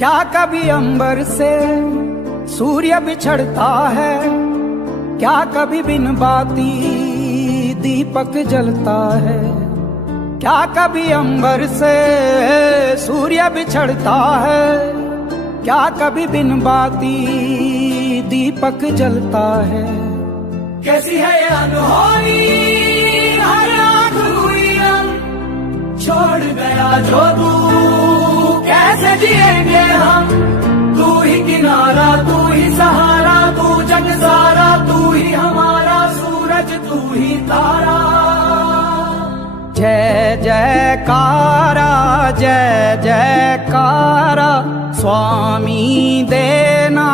क्या कभी अंबर से सूर्य बिछड़ता है, क्या कभी बिन बाती दीपक जलता है। क्या कभी अंबर से सूर्य बिछड़ता है, क्या कभी बिन बाती दीपक जलता है। कैसी है ये अनहोनी हर आँख हुई रंग, छोड़ गया जो तू कैसे जिएंगे हम। तू ही किनारा, तू ही सहारा, तू जग सारा, तू ही हमारा सूरज, तू ही तारा। जय जयकारा, जय जयकारा, स्वामी देना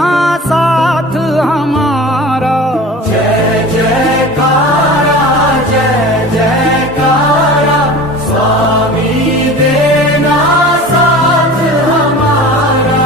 साथ हमारा। जय जयकारा, जय जयकारा, स्वामी देना साथ हमारा।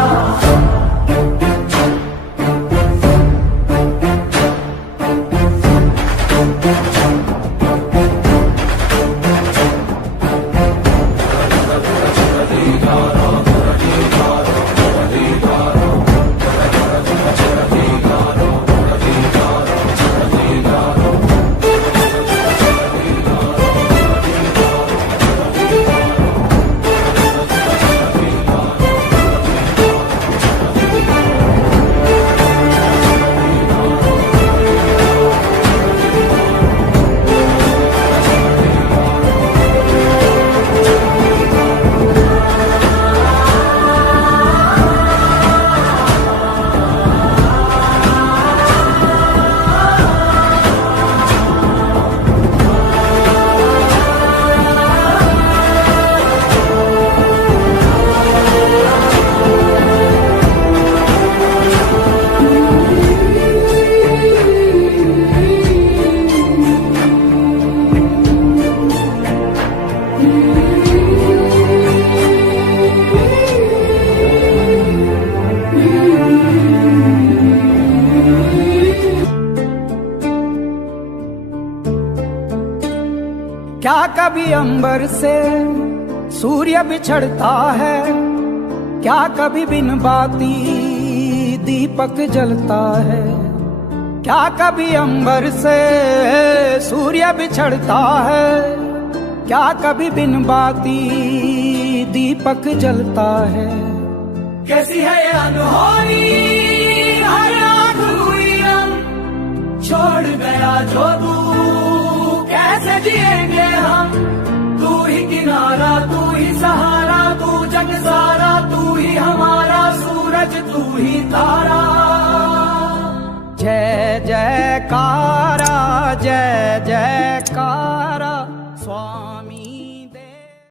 क्या कभी अंबर से सूर्य बिछड़ता है, क्या कभी बिन बाती दीपक जलता है। क्या कभी अंबर से सूर्य बिछड़ता है, क्या कभी बिन बाती दीपक जलता है। कैसी है ये अनहोनी हर आँख हुई रंग, छोड़ गया जो तू कैसे जिएंगे हम। तू ही किनारा, तू ही सहारा, तू जग सारा, तू ही हमारा सूरज, तू ही तारा। जय जयकारा, जय जयकारा।